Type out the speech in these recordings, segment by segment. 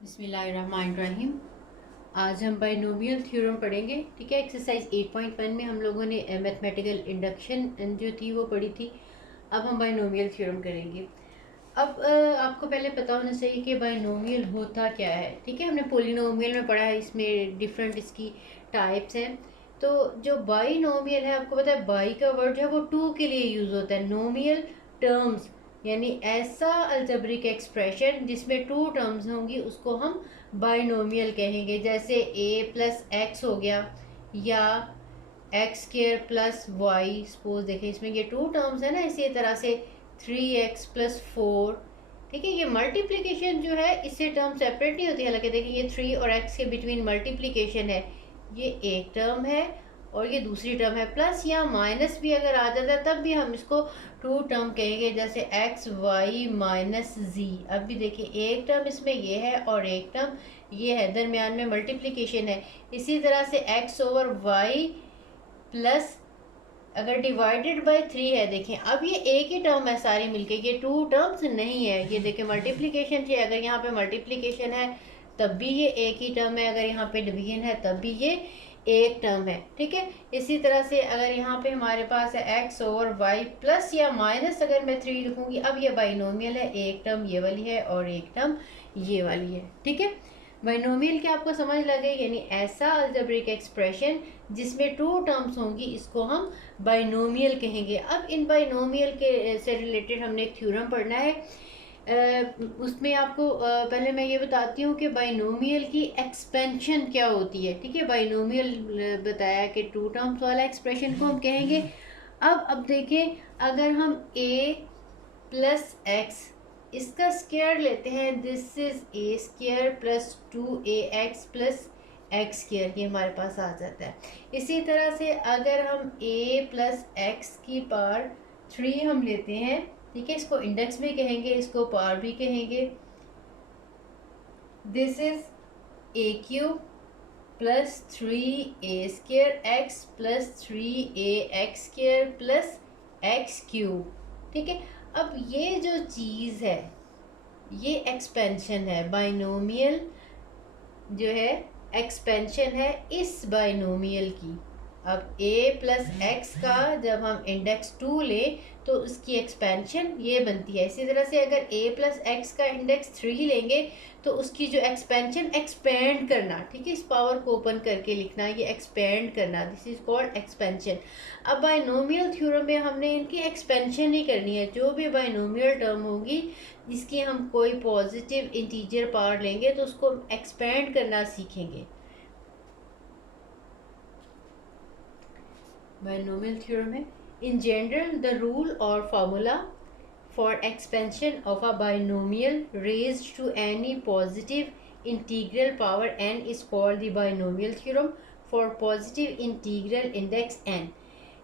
बिस्मिल्लाहिर्रहमानिर्रहीम। आज हम बाइनोमियल थ्योरम पढ़ेंगे। ठीक है, एक्सरसाइज 8.1 में हम लोगों ने मैथमेटिकल इंडक्शन जो थी वो पढ़ी थी। अब हम बाइनोमियल थ्योरम करेंगे। अब आपको पहले पता होना चाहिए कि बाइनोमियल होता क्या है। ठीक है, हमने पोलिनोमियल में पढ़ा है, इसमें डिफरेंट इसकी टाइप्स हैं। तो जो बाइनोमियल है, आपको पता है बाई का वर्ड जो है वो टू के लिए यूज़ होता है। नोमियल टर्म्स यानी ऐसा अलजेब्रिक एक्सप्रेशन जिसमें टू टर्म्स होंगी उसको हम बाइनोमियल कहेंगे। जैसे ए प्लस एक्स हो गया, या x square plus y. Suppose देखें, इसमें ये टू टर्म्स है ना, इसी तरह से 3x+4। ठीक है, ये मल्टीप्लिकेशन जो है इससे टर्म सेपरेट नहीं होती। हालांकि देखिए ये 3 और x के बिटवीन मल्टीप्लिकेशन है, ये एक टर्म है और ये दूसरी टर्म है। प्लस या माइनस भी अगर आ जाता है तब भी हम इसको टू टर्म कहेंगे, जैसे एक्स वाई माइनस जी। अब भी देखिए एक टर्म इसमें ये है और एक टर्म ये है, दरमियान में मल्टीप्लिकेशन है। इसी तरह से x/y प्लस अगर डिवाइडेड बाय 3 है, देखें अब ये एक ही टर्म है सारी मिलके, ये टू टर्म्स नहीं है। ये देखें मल्टीप्लिकेशन थी, अगर यहाँ पे मल्टीप्लिकेशन है तब भी ये एक ही टर्म है, अगर यहाँ पे डिवीजन है तब भी ये एक टर्म है। ठीक है, इसी तरह से अगर यहाँ पे हमारे पास है x/y प्लस या माइनस अगर मैं 3 लिखूंगी, अब ये बाइनोमियल है, एक टर्म ये वाली है और एक टर्म ये वाली है। ठीक है, बाइनोमियल के आपको समझ लग गई, यानी ऐसा अलजेब्रिक एक्सप्रेशन जिसमें टू टर्म्स होंगी इसको हम बाइनोमियल कहेंगे। अब इन बाइनोमियल के से रिलेटेड हमने एक थ्योरम पढ़ना है। उसमें आपको पहले मैं ये बताती हूँ कि बाइनोमियल की एक्सपेंशन क्या होती है। ठीक है, बाइनोमियल बताया कि टू टर्म्स वाला एक्सप्रेशन को हम कहेंगे। अब देखें, अगर हम a प्लस एक्स इसका स्क्वायर लेते हैं, this is a square plus 2ax plus x square, ये हमारे पास आ जाता है। इसी तरह से अगर हम a प्लस एक्स की पावर 3 हम लेते हैं, ठीक है, इसको इंडेक्स भी कहेंगे, इसको पावर भी कहेंगे। This is a cube plus 3a² plus 3ax² plus x cube. ठीक है, अब ये जो चीज़ है ये एक्सपेंशन है, बाइनोमियल जो है एक्सपेंशन है इस बाइनोमियल की। अब a प्लस एक्स का जब हम इंडेक्स 2 लें तो उसकी एक्सपेंशन ये बनती है। इसी तरह से अगर a प्लस एक्स का इंडेक्स 3 लेंगे तो उसकी जो एक्सपेंशन, एक्सपेंड करना, ठीक है, इस पावर को ओपन करके लिखना, ये एक्सपेंड करना, दिस इज कॉल्ड एक्सपेंशन। अब बाइनोमियल थ्योरम में हमने इनकी एक्सपेंशन ही करनी है। जो भी बाइनोमियल टर्म होगी जिसकी हम कोई पॉजिटिव इंटीजर पावर लेंगे तो उसको एक्सपेंड करना सीखेंगे। बाइनोमियल थ्योरम है, इन जनरल द रूल और formula for expansion of a binomial raised to any positive integral power n is called the binomial theorem for positive integral index n।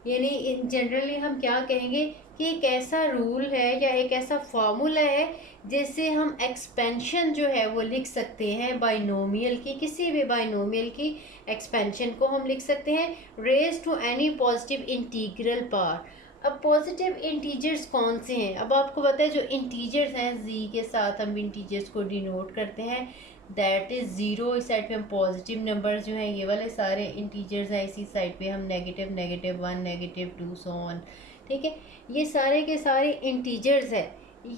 यानी इन generally हम क्या कहेंगे कि एक ऐसा रूल है या एक ऐसा फार्मूला है जिससे हम एक्सपेंशन जो है वो लिख सकते हैं बाइनोमियल की, किसी भी बाइनोमियल की एक्सपेंशन को हम लिख सकते हैं raise to any positive integral power. अब पॉजिटिव इंटीजर्स कौन से हैं? अब आपको पता है जो इंटीजर्स हैं z के साथ हम इंटीजर्स को डिनोट करते हैं, दैट इज़ ज़ीरो। इस साइड पे हम पॉजिटिव नंबर्स जो हैं ये वाले सारे इंटीजर्स हैं, इसी साइड पे हम नेगेटिव, -1, -2 सो ऑन। ठीक है, ये सारे के सारे इंटीजर्स हैं।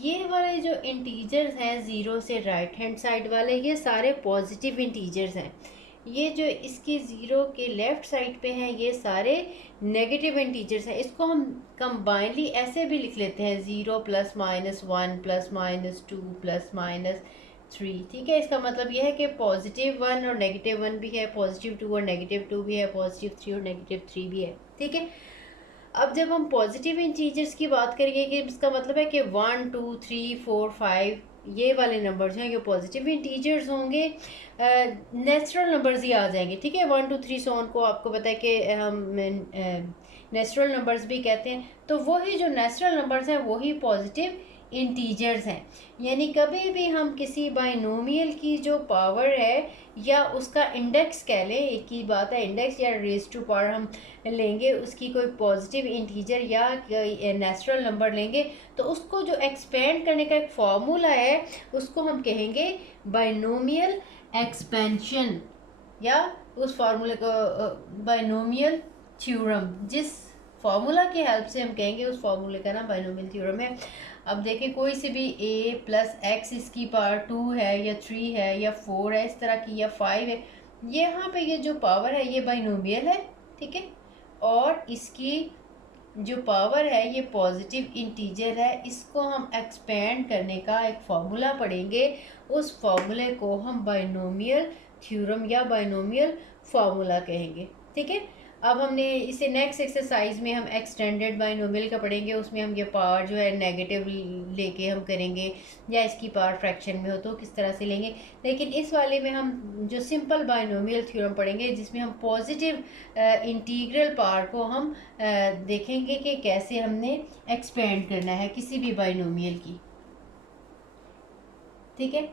ये वाले जो इंटीजर्स हैं ज़ीरो से राइट हैंड साइड वाले, ये सारे पॉजिटिव इंटीजर्स हैं। ये जो इसके ज़ीरो के लेफ़्ट साइड पे हैं ये सारे नेगेटिव इंटीजर्स हैं। इसको हम कंबाइनली ऐसे भी लिख लेते हैं, 0 +-1 +-2 +-3। ठीक है, इसका मतलब यह है कि +1 और -1 भी है, +2 और -2 भी है, +3 और -3 भी है। ठीक है, अब जब हम पॉजिटिव इंटीजर्स की बात करेंगे कि इसका मतलब है कि 1 2 3 4 5 ये वाले नंबर्स हैं, ये पॉजिटिव इंटीजर्स होंगे, नेचुरल नंबर्स ही आ जाएंगे। ठीक है, 1 2 3 सो ऑन को आपको पता है कि हम नेचुरल नंबर्स भी कहते हैं। तो वही जो नेचुरल नंबर्स हैं वही पॉजिटिव इंटीजर्स हैं। यानी कभी भी हम किसी बाइनोमियल की जो पावर है या उसका इंडेक्स कह लें, एक ही बात है, इंडेक्स या रेज टू पावर हम लेंगे, उसकी कोई पॉजिटिव इंटीजर या नेचुरल नंबर लेंगे तो उसको जो एक्सपेंड करने का एक फॉर्मूला है उसको हम कहेंगे बाइनोमियल एक्सपेंशन, या उस फार्मूले को बाइनोमियल थ्योरम। जिस फार्मूला की हेल्प से हम कहेंगे उस फार्मूले का नाम बाइनोमियल थ्योरम है। अब देखें कोई सी भी a प्लस एक्स इसकी पावर 2 है या 3 है या 4 है इस तरह की या 5 है, ये यहाँ पे ये जो पावर है ये बाइनोमियल है, ठीक है, और इसकी जो पावर है ये पॉजिटिव इंटीजर है। इसको हम एक्सपेंड करने का एक फार्मूला पढ़ेंगे, उस फार्मूले को हम बाइनोमियल थ्योरम या बाइनोमियल फार्मूला कहेंगे, ठीक है। अब हमने इसे नेक्स्ट एक्सरसाइज में हम एक्सटेंडेड बाइनोमियल का पढ़ेंगे, उसमें हम ये पावर जो है नेगेटिव लेके हम करेंगे, या इसकी पावर फ्रैक्शन में हो तो किस तरह से लेंगे। लेकिन इस वाले में हम जो सिंपल बाइनोमियल थ्योरम पढ़ेंगे जिसमें हम पॉजिटिव इंटीग्रल पावर को हम देखेंगे कि कैसे हमने एक्सपेंड करना है किसी भी बाइनोमियल की, ठीक है।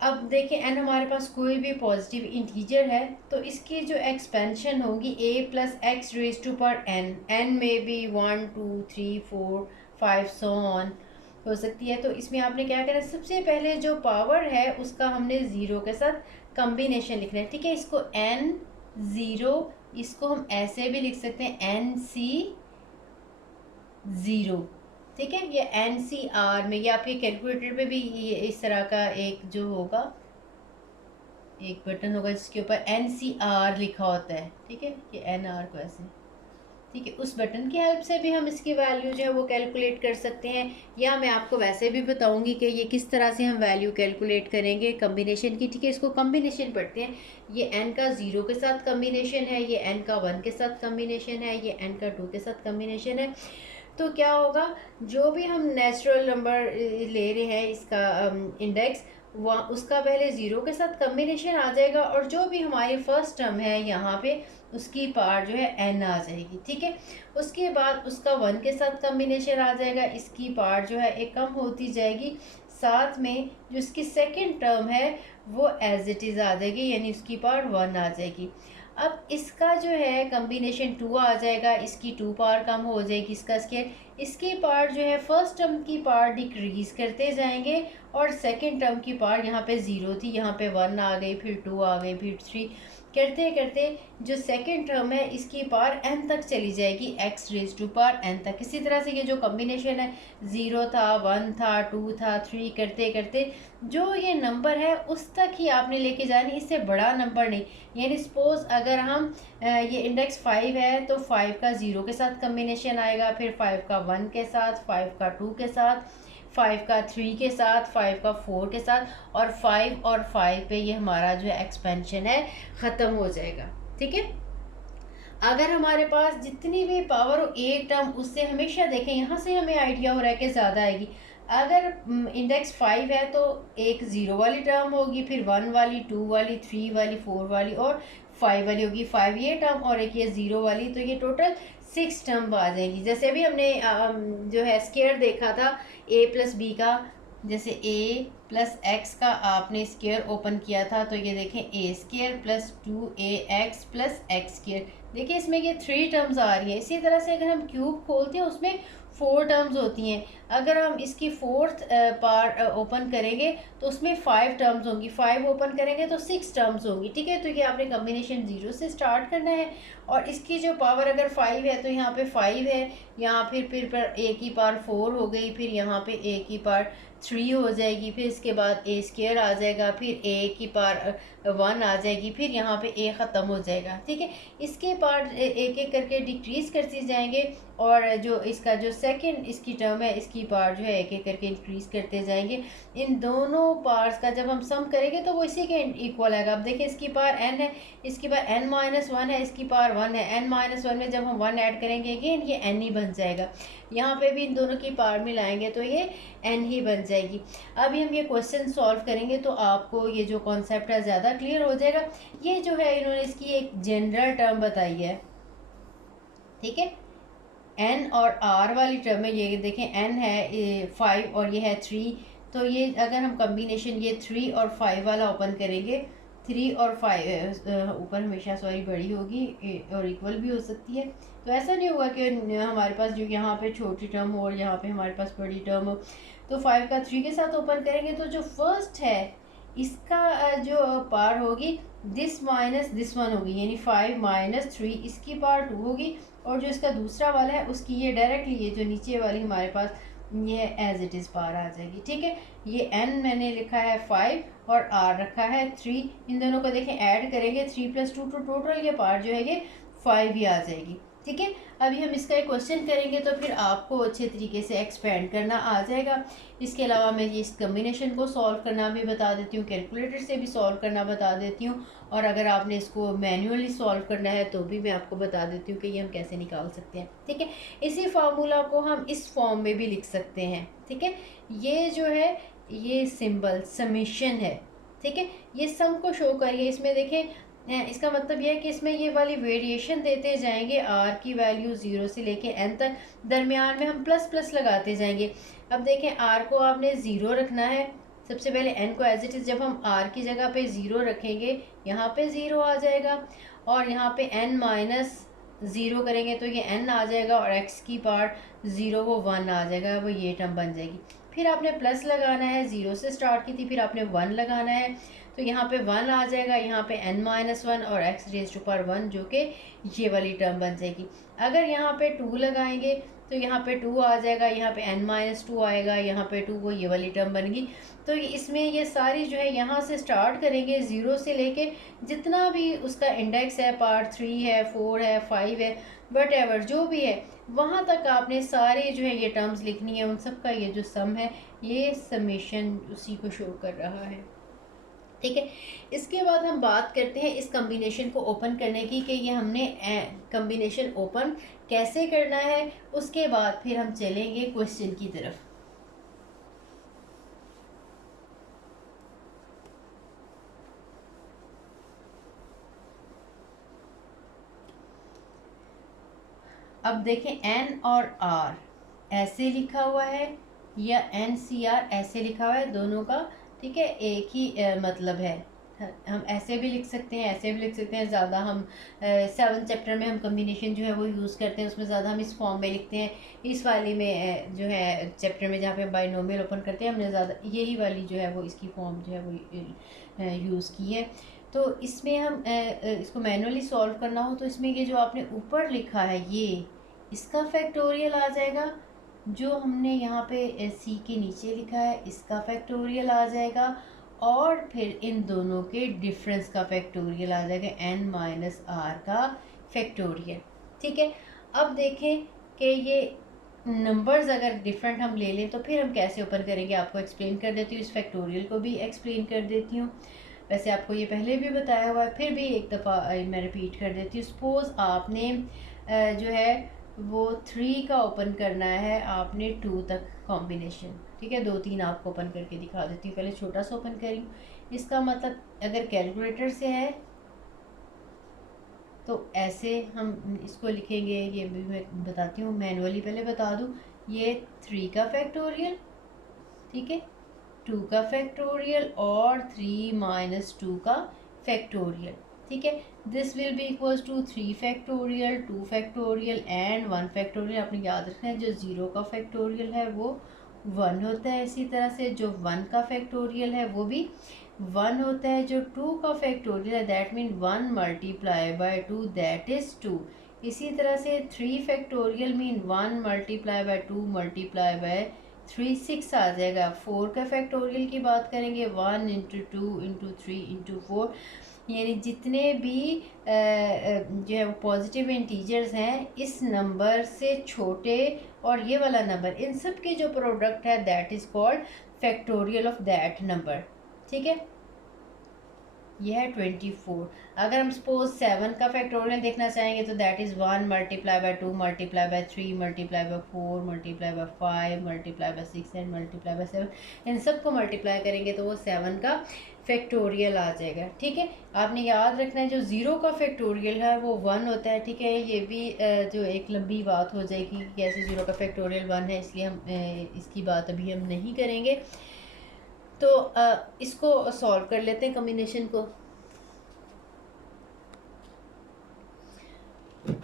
अब देखिए n हमारे पास कोई भी पॉजिटिव इंटीजर है तो इसकी जो एक्सपेंशन होगी a plus x raise to power n में भी 1 2 3 4 5 सो ऑन हो सकती है। तो इसमें आपने क्या करना है, सबसे पहले जो पावर है उसका हमने ज़ीरो के साथ कम्बिनेशन लिखना है, ठीक है। इसको n ज़ीरो, इसको हम ऐसे भी लिख सकते हैं nc ज़ीरो, ठीक है। ये NCR में या आपके कैलकुलेटर पे भी ये इस तरह का एक जो होगा, एक बटन होगा जिसके ऊपर NCR लिखा होता है, ठीक है, ये NR को ऐसे, ठीक है। उस बटन की हेल्प से भी हम इसकी वैल्यू जो है वो कैलकुलेट कर सकते हैं, या मैं आपको वैसे भी बताऊंगी कि ये किस तरह से हम वैल्यू कैलकुलेट करेंगे कम्बिनेशन की, ठीक है। इसको कम्बिनेशन पढ़ते हैं। ये n का 0 के साथ कम्बिनेशन है, ये n का 1 के साथ कम्बिनेशन है, ये n का 2 के साथ कम्बिनेशन है। तो क्या होगा, जो भी हम नेचुरल नंबर ले रहे हैं इसका इंडेक्स, वह उसका पहले ज़ीरो के साथ कम्बिनेशन आ जाएगा, और जो भी हमारी फर्स्ट टर्म है यहाँ पे उसकी पावर जो है n आ जाएगी, ठीक है। उसके बाद उसका 1 के साथ कम्बिनेशन आ जाएगा, इसकी पावर जो है एक कम होती जाएगी, साथ में जो इसकी सेकंड टर्म है वो एज इट इज़ आ जाएगी, यानी उसकी पावर 1 आ जाएगी। अब इसका जो है कम्बिनेशन 2 आ जाएगा, इसकी 2 पावर कम हो जाएगी, इसका स्केयर, इसकी पावर जो है फर्स्ट टर्म की पावर डिक्रीज करते जाएंगे, और सेकंड टर्म की पावर यहाँ पे 0 थी, यहाँ पे 1 आ गई, फिर 2 आ गई, फिर 3, करते करते जो सेकंड टर्म है इसकी पावर n तक चली जाएगी, x raise to power n तक। इसी तरह से ये जो कम्बिनेशन है 0 था, 1 था, 2 था, 3, करते करते जो ये नंबर है उस तक ही आपने लेके जानी, इससे बड़ा नंबर नहीं। यानी सपोज अगर हम ये इंडेक्स 5 है तो 5 का 0 के साथ कम्बिनेशन आएगा, फिर 5 का 1 के साथ, 5 का 2 के साथ, 5 का 3 के साथ, 5 का 4 के साथ, और 5 और 5 पे ये हमारा जो है एक्सपेंशन है ख़त्म हो जाएगा, ठीक है। अगर हमारे पास जितनी भी पावर हो एक टर्म, उससे हमेशा देखें, यहाँ से हमें आइडिया हो रहा है कि ज़्यादा आएगी। अगर इंडेक्स 5 है तो एक 0 वाली टर्म होगी, फिर 1 वाली, 2 वाली, 3 वाली, 4 वाली और 5 वाली होगी, 5 ये टर्म और एक ये 0 वाली, तो ये टोटल 6 टर्म आ जाएंगी। जैसे अभी हमने जो है स्क्वायर देखा था a प्लस बी का, जैसे a प्लस एक्स का आपने स्क्वायर ओपन किया था तो ये देखें a square plus 2ax plus x square, देखिए इसमें ये 3 टर्म्स आ रही है। इसी तरह से अगर हम क्यूब खोलते हैं उसमें 4 टर्म्स होती हैं। अगर हम इसकी फोर्थ पार्ट ओपन करेंगे तो उसमें 5 टर्म्स होंगी, 5 ओपन करेंगे तो 6 टर्म्स होंगी, ठीक है। तो ये आपने कम्बिनेशन 0 से स्टार्ट करना है, और इसकी जो पावर अगर 5 है तो यहाँ पे 5 है, यहाँ फिर a की पावर 4 हो गई, फिर यहाँ पे a की पावर 3 हो जाएगी, फिर इसके बाद a स्क्वायर आ जाएगा, फिर a की पावर 1 आ जाएगी, फिर यहाँ पे a ख़त्म हो जाएगा, ठीक है। इसके पार्ट एक एक करके डिक्रीज़ करते जाएंगे, और जो इसका जो सेकंड इसकी टर्म है इसकी पार्ट जो है एक एक करके इंक्रीज़ करते जाएंगे। इन दोनों पार्ट्स का जब हम सम करेंगे तो वो इसी के इक्वल आएगा। अब देखिए इसकी पावर n है, इसकी पावर n-1 है, इसकी पावर 1 है, n-1 में जब हम 1 ऐड करेंगे अगेन ये n ही बन जाएगा। यहाँ पे भी इन दोनों की पावर मिलाएंगे तो ये n ही बन जाएगी। अभी हम ये क्वेश्चन सॉल्व करेंगे तो आपको ये जो कॉन्सेप्ट है ज़्यादा क्लियर हो जाएगा। ये जो है इन्होंने इसकी एक जनरल टर्म बताई है, ठीक है। n और r वाली टर्म में ये देखें, n है 5 और ये है 3, तो ये अगर हम कम्बिनेशन ये 3 और 5 वाला ओपन करेंगे, 3 और 5 ऊपर हमेशा सॉरी बड़ी होगी और इक्वल भी हो सकती है, तो ऐसा नहीं होगा कि हमारे पास जो यहाँ पे छोटी टर्म हो और यहाँ पे हमारे पास बड़ी टर्म हो। तो 5 का 3 के साथ ओपन करेंगे तो जो फर्स्ट है इसका जो पार होगी दिस माइनस दिस वन होगी, यानी 5 माइनस 3 इसकी पार 2 होगी, और जो इसका दूसरा वाला है उसकी ये डायरेक्टली ये जो नीचे वाली हमारे पास ये एज इट इज़ पार आ जाएगी। ठीक है, ये n मैंने लिखा है 5 और r रखा है 3, इन दोनों को देखें ऐड करेंगे 3 + 2 तो टोटल ये पार जो है ये 5 ही आ जाएगी। ठीक है, अभी हम इसका एक क्वेश्चन करेंगे तो फिर आपको अच्छे तरीके से एक्सपेंड करना आ जाएगा। इसके अलावा मैं ये इस कम्बिनेशन को सॉल्व करना भी बता देती हूँ, कैलकुलेटर से भी सॉल्व करना बता देती हूँ, और अगर आपने इसको मैन्युअली सॉल्व करना है तो भी मैं आपको बता देती हूँ कि ये हम कैसे निकाल सकते हैं। ठीक है, इसी फार्मूला को हम इस फॉर्म में भी लिख सकते हैं। ठीक है, ये जो है ये सिंबल समेशन है। ठीक है, ये सम को शो करिए, इसमें देखें इसका मतलब यह है कि इसमें ये वाली वेरिएशन देते जाएंगे, आर की वैल्यू 0 से लेके एन तक, दरमियान में हम प्लस प्लस लगाते जाएंगे। अब देखें आर को आपने 0 रखना है, सबसे पहले एन को एज इट इज़ जब हम आर की जगह पे 0 रखेंगे यहाँ पे 0 आ जाएगा, और यहाँ पे एन माइनस 0 करेंगे तो ये एन आ जाएगा, और एक्स की पार्ट 0 वो 1 आ जाएगा, वो ये टर्म बन जाएगी। फिर आपने प्लस लगाना है, 0 से स्टार्ट की थी, फिर आपने 1 लगाना है, तो यहाँ पे 1 आ जाएगा, यहाँ पे n-1 और x⁻1 जो कि ये वाली टर्म बन जाएगी। अगर यहाँ पे 2 लगाएंगे तो यहाँ पे 2 आ जाएगा, यहाँ पे n-2 आएगा, यहाँ पे 2 वो ये वाली टर्म बनेगी। तो इसमें ये सारी जो है यहाँ से स्टार्ट करेंगे 0 से लेके जितना भी उसका इंडेक्स है, पार्ट 3 है, 4 है, 5 है, वट एवर जो भी है वहाँ तक आपने सारे जो है ये टर्म्स लिखनी है, उन सब का ये जो सम है ये समेशन उसी को शो कर रहा है। ठीक है, इसके बाद हम बात करते हैं इस कम्बिनेशन को ओपन करने की कि ये हमने कम्बिनेशन ओपन कैसे करना है, उसके बाद फिर हम चलेंगे क्वेश्चन की तरफ। अब देखें n और r ऐसे लिखा हुआ है या NCR ऐसे लिखा हुआ है, दोनों का ठीक है एक ही मतलब है। हम ऐसे भी लिख सकते हैं, ऐसे भी लिख सकते हैं। ज़्यादा हम 7th चैप्टर में हम कम्बिनेशन जो है वो यूज़ करते हैं, उसमें ज़्यादा हम इस फॉर्म में लिखते हैं। इस वाली में जो है चैप्टर में जहाँ पे बाइनोमियल ओपन करते हैं हमने ज़्यादा यही वाली जो है वो इसकी फॉर्म जो है वो यूज़ की है। तो इसमें हम इसको मैनुअली सॉल्व करना हो तो इसमें ये जो आपने ऊपर लिखा है ये इसका फैक्टोरियल आ जाएगा, जो हमने यहाँ पे सी के नीचे लिखा है इसका फैक्टोरियल आ जाएगा, और फिर इन दोनों के डिफरेंस का फैक्टोरियल आ जाएगा n-r का फैक्टोरियल। ठीक है, अब देखें कि ये नंबर्स अगर डिफरेंट हम ले लें तो फिर हम कैसे ओपन करेंगे, आपको एक्सप्लेन कर देती हूँ, इस फैक्टोरियल को भी एक्सप्लेन कर देती हूँ। वैसे आपको ये पहले भी बताया हुआ है, फिर भी एक दफ़ा मैं रिपीट कर देती हूँ। सपोज़ आपने जो है वो 3 का ओपन करना है, आपने 2 तक कॉम्बिनेशन, ठीक है 2-3 आपको ओपन करके दिखा देती हूँ। पहले छोटा सा ओपन करी हूँ, इसका मतलब अगर कैलकुलेटर से है तो ऐसे हम इसको लिखेंगे, ये भी मैं बताती हूँ मैनुअली पहले बता दूँ। ये 3 का फैक्टोरियल, ठीक है 2 का फैक्टोरियल और 3 - 2 का फैक्टोरियल। ठीक है, this will be equals to 3 factorial, 2 factorial and 1 factorial. आपने याद रखना है जो 0 का फैक्टोरियल है वो 1 होता है, इसी तरह से जो 1 का फैक्टोरियल है वो भी 1 होता है, जो 2 का फैक्टोरियल है दैट मीन 1 × 2 दैट इज़ 2। इसी तरह से 3 फैक्टोरियल मीन 1 × 2 × 3 6 आ जाएगा। 4 का फैक्टोरियल की बात करेंगे 1 × 2 × 3 × 4, यानी जितने भी जो है वो पॉजिटिव इंटीजर्स हैं इस नंबर से छोटे और ये वाला नंबर, इन सब के जो प्रोडक्ट है that is called factorial of that number. ठीक है, ये है 24। अगर हम सपोज 7 का फैक्टोरियल देखना चाहेंगे तो that is 1 multiply by 2 multiply by 3 multiply by 4 multiply by 5 multiply by 6 and multiply by 7। इन सब को मल्टीप्लाई करेंगे तो वो 7 का फैक्टोरियल आ जाएगा। ठीक है, आपने याद रखना है जो 0 का फैक्टोरियल है वो 1 होता है। ठीक है, ये भी जो एक लंबी बात हो जाएगी कि कैसे 0 का फैक्टोरियल 1 है, इसलिए हम इसकी बात अभी हम नहीं करेंगे। तो इसको सॉल्व कर लेते हैं कम्बिनेशन को। तो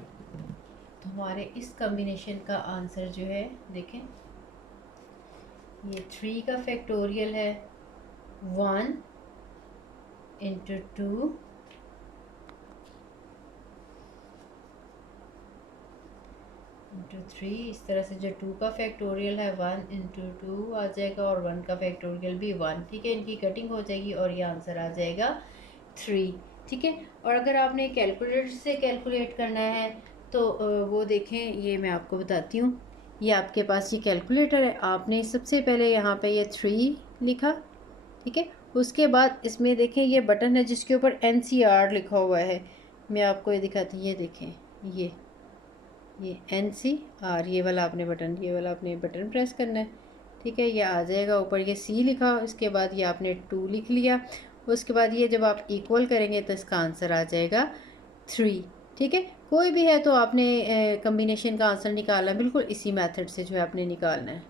हमारे इस कम्बिनेशन का आंसर जो है देखें, ये 3 का फैक्टोरियल है 1 इंटू 2 इंटू 3। इस तरह से जो 2 का फैक्टोरियल है 1 इंटू 2 आ जाएगा और 1 का फैक्टोरियल भी 1। ठीक है, इनकी कटिंग हो जाएगी और ये आंसर आ जाएगा 3। ठीक है, और अगर आपने कैलकुलेटर से कैलकुलेट करना है तो वो देखें, ये मैं आपको बताती हूँ। ये आपके पास ये कैलकुलेटर है, आपने सबसे पहले यहाँ पे ये 3 लिखा। ठीक है, उसके बाद इसमें देखें ये बटन है जिसके ऊपर NCR लिखा हुआ है। मैं आपको ये दिखाती हूँ, ये देखें, ये NCR, ये वाला आपने बटन प्रेस करना है। ठीक है, ये आ जाएगा ऊपर, ये C लिखा, इसके बाद ये आपने 2 लिख लिया। उसके बाद ये जब आप इक्वल करेंगे तो इसका आंसर आ जाएगा 3। ठीक है, कोई भी है तो आपने कम्बिनेशन का आंसर निकालना बिल्कुल इसी मेथड से जो है आपने निकालना है।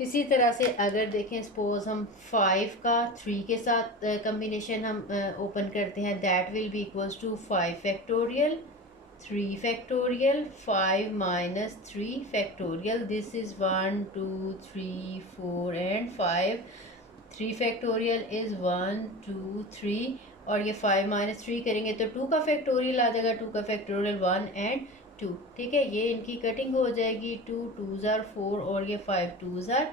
इसी तरह से अगर देखें सपोज हम 5 का 3 के साथ कम्बिनेशन हम ओपन करते हैं, that will be equals to 5 factorial 3 factorial 5 minus 3 factorial. This is 1 2 3 4 and 5. 3 factorial is 1 2 3 और ये 5 माइनस 3 करेंगे तो 2 का फैक्टोरियल आ जाएगा। 2 का फैक्टोरियल 1 एंड 2। ठीक है, ये इनकी कटिंग हो जाएगी, 2 2s are 4 और ये 5 2s are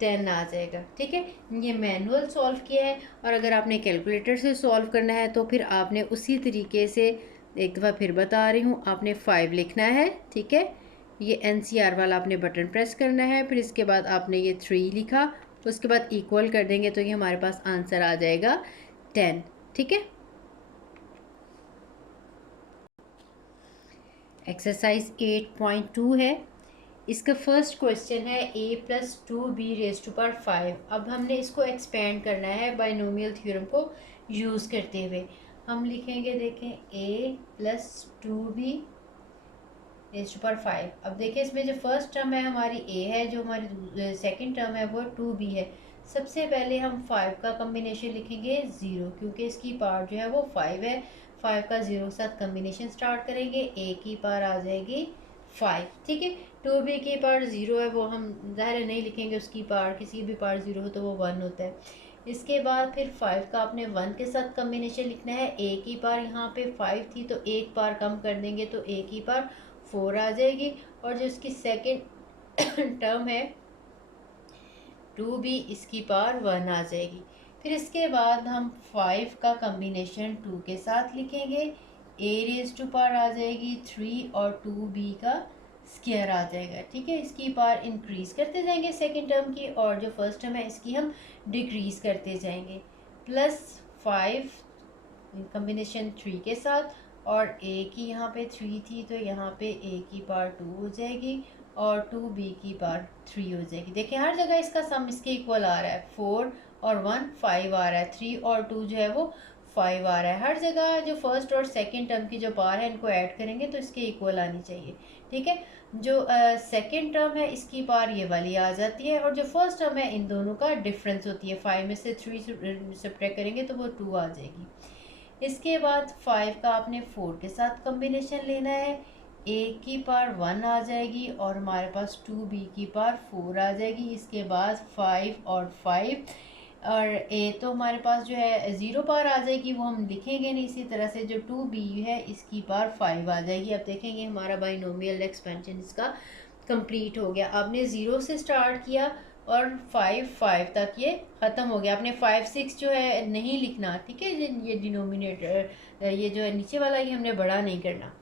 10 आ जाएगा। ठीक है, ये मैनुअल सॉल्व किया है, और अगर आपने कैलकुलेटर से सॉल्व करना है तो फिर आपने उसी तरीके से, एक दफ़ा फिर बता रही हूँ, आपने 5 लिखना है। ठीक है, ये NCR वाला आपने बटन प्रेस करना है, फिर इसके बाद आपने ये 3 लिखा, उसके बाद इक्वल कर देंगे तो ये हमारे पास आंसर आ जाएगा 10। ठीक है, एक्सरसाइज 8.2 है, इसका फर्स्ट क्वेश्चन है a + 2b⁵ अब हमने इसको एक्सपेंड करना है बाइनोमियल थ्योरम को यूज़ करते हुए। हम लिखेंगे, देखें, a + 2b⁵ अब देखिए इसमें जो फर्स्ट टर्म है हमारी a है, जो हमारी सेकंड टर्म है वो 2b है। सबसे पहले हम 5 का कम्बिनेशन लिखेंगे 0, क्योंकि इसकी पावर जो है वो 5 है। 5 का 0 के साथ कम्बिनेशन स्टार्ट करेंगे, a की पावर आ जाएगी 5। ठीक है, 2b की पावर 0 है, वो हम ज़ाहिर नहीं लिखेंगे, उसकी पावर किसी भी पावर 0 हो तो वो 1 होता है। इसके बाद फिर 5 का आपने 1 के साथ कम्बिनेशन लिखना है। a की पावर यहाँ पे 5 थी तो एक पावर कम कर देंगे तो a की पावर 4 आ जाएगी, और जो इसकी सेकंड टर्म है 2b, इसकी पावर 1 आ जाएगी। फिर इसके बाद हम 5 का कम्बिनेशन 2 के साथ लिखेंगे, a⁻² आ जाएगी 3 और 2b का स्क्वायर आ जाएगा। ठीक है, इसकी पावर इंक्रीज़ करते जाएंगे सेकंड टर्म की, और जो फर्स्ट टर्म है इसकी हम डिक्रीज़ करते जाएंगे। +5 कम्बिनेशन 3 के साथ, और a की यहाँ पे 3 थी तो यहाँ पे a की पावर 2 हो जाएगी और 2b की पावर 3 हो जाएगी। देखिए हर जगह इसका सम इसके इक्वल आ रहा है, 4 और 1 5 आ रहा है, 3 और 2 जो है वो 5 आ रहा है। हर जगह जो फर्स्ट और सेकंड टर्म की जो पावर है इनको ऐड करेंगे तो इसके इक्वल आनी चाहिए। ठीक है, जो सेकंड टर्म है इसकी पावर ये वाली आ जाती है, और जो फर्स्ट टर्म है इन दोनों का डिफरेंस होती है। 5 में से 3 सब्ट्रैक्ट करेंगे तो वो 2 आ जाएगी। इसके बाद 5 का आपने 4 के साथ कम्बिनेशन लेना है, a की पावर 1 आ जाएगी और हमारे पास 2b की पावर 4 आ जाएगी। इसके बाद 5 और 5 और a तो हमारे पास जो है 0 पावर आ जाएगी, वो हम लिखेंगे नहीं। इसी तरह से जो 2b है इसकी पावर 5 आ जाएगी। अब देखेंगे हमारा बाइनोमियल एक्सपेंशन इसका कंप्लीट हो गया। आपने 0 से स्टार्ट किया और 5 तक ये ख़त्म हो गया। आपने 5 6 जो है नहीं लिखना। ठीक है, ये डिनोमिनेटर ये जो है नीचे वाला, ये हमने बड़ा नहीं करना।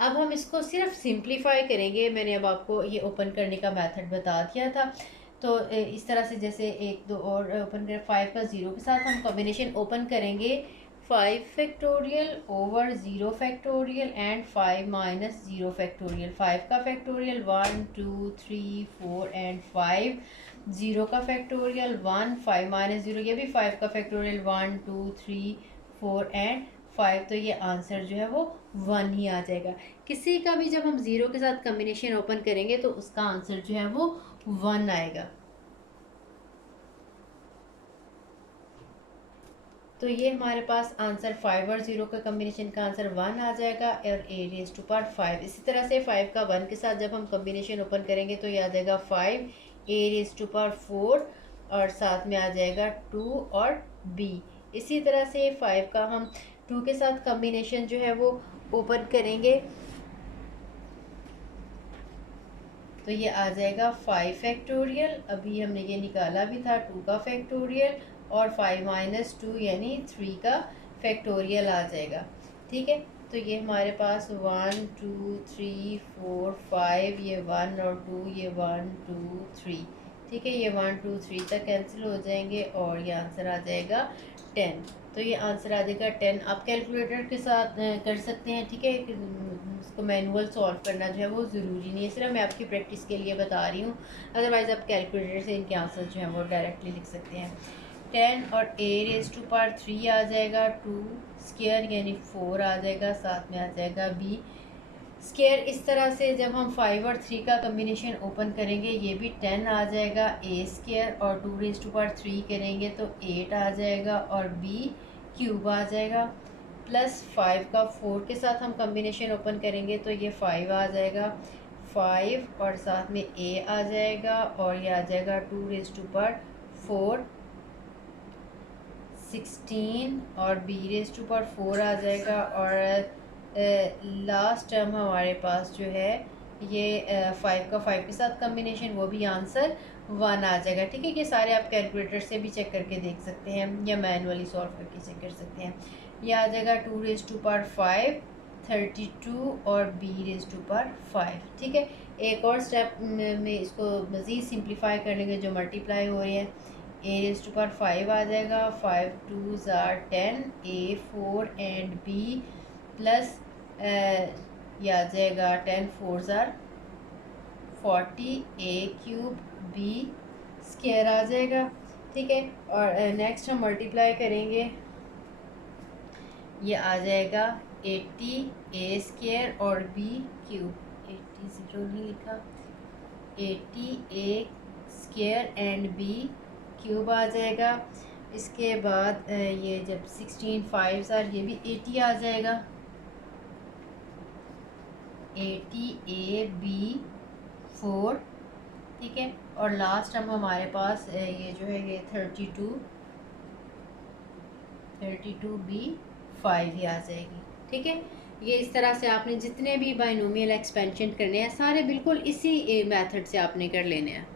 अब हम इसको सिर्फ सिंप्लीफाई करेंगे। मैंने अब आपको ये ओपन करने का मेथड बता दिया था। तो इस तरह से जैसे एक दो और ओपन करें, 5 का 0 के साथ हम कॉम्बिनेशन ओपन करेंगे 5 factorial over 0 factorial and 5 minus 0 factorial. 5 का फैक्टोरियल 1 2 3 4 एंड 5, 0 का फैक्टोरियल 1, 5 माइनस 0 ये भी 5 का फैक्टोरियल 1 2 3 4 एंड 5। तो ये आंसर जो है वो 1 ही आ जाएगा। किसी का भी जब हम 0 के साथ कम्बिनेशन ओपन करेंगे तो उसका आंसर जो है वो 1 आएगा। तो ये हमारे पास आंसर 5 और 0 का कम्बिनेशन का आंसर 1 आ जाएगा और a रेज़ टू पावर 5। इसी तरह से 5 का 1 के साथ जब हम कम्बिनेशन ओपन करेंगे तो ये आ जाएगा 5 a रेज़ टू पावर 4 और साथ में आ जाएगा 2 और b। इसी तरह से 5 का हम 2 के साथ कम्बिनेशन जो है वो ओपन करेंगे तो ये आ जाएगा 5 फैक्टोरियल, अभी हमने ये निकाला भी था 2 का फैक्टोरियल और 5 माइनस 2 यानी 3 का फैक्टोरियल आ जाएगा। ठीक है, तो ये हमारे पास 1 2 3 4 5 ये 1 और 2 ये 1 2 3। ठीक है, ये 1 2 3 तक कैंसिल हो जाएंगे और ये आंसर आ जाएगा 10। तो ये आंसर आ जाएगा 10। आप कैलकुलेटर के साथ कर सकते हैं। ठीक है, इसको मैनुअल सॉल्व करना जो है वो ज़रूरी नहीं है, सिर्फ मैं आपकी प्रैक्टिस के लिए बता रही हूँ। अदरवाइज़ आप कैलकुलेटर से इनके आंसर जो है वो डायरेक्टली लिख सकते हैं। 10 और a रेज़ टू पावर 3 आ जाएगा, 2 स्क्वायर यानी 4 आ जाएगा, साथ में आ जाएगा b स्क्वायर। इस तरह से जब हम 5 और 3 का कम्बिनेशन ओपन करेंगे ये भी 10 आ जाएगा, a स्क्वायर और 2 रेज़ टू पावर 3 करेंगे तो 8 आ जाएगा और b क्यूब आ जाएगा, प्लस 5 का 4 के साथ हम कम्बिनेशन ओपन करेंगे तो ये 5 आ जाएगा, 5 और साथ में a आ जाएगा और ये आ जाएगा 2 रेज़ टू पावर 4 16 और b रेज़ टू पावर 4 आ जाएगा और लास्ट टर्म हमारे पास जो है ये 5 का 5 के साथ कम्बिनेशन वो भी आंसर 1 आ जाएगा। ठीक है, ये सारे आप कैलकुलेटर से भी चेक करके देख सकते हैं या मैनुअली सॉल्व करके चेक कर सकते हैं। ये आ जाएगा 2 रेज़ टू पावर 5 32 और b रेज़ टू पावर 5। ठीक है, एक और स्टेप में इसको मज़ीद सिंप्लीफाई करने के जो मल्टीप्लाई हो रहे हैं, a रेज़ टू पावर 5 आ जाएगा, 5 2s are 10 a 4 and b plus ये आ जाएगा 10 4s are 40 a cube b square आ जाएगा। ठीक है, और नेक्स्ट हम मल्टीप्लाई करेंगे, ये आ जाएगा 80 a स्क्वायर और b क्यूब, 80 0 नहीं लिखा, 80 a square and b cube आ जाएगा। इसके बाद ये जब 16 5s are ये भी 80 आ जाएगा, 80 a b 4। ठीक है, और लास्ट हम हमारे पास ये जो है ये 32 b 5 ही आ जाएगी। ठीक है, ये इस तरह से आपने जितने भी बाइनोमियल एक्सपेंशन करने हैं सारे बिल्कुल इसी मेथड से आपने कर लेने हैं।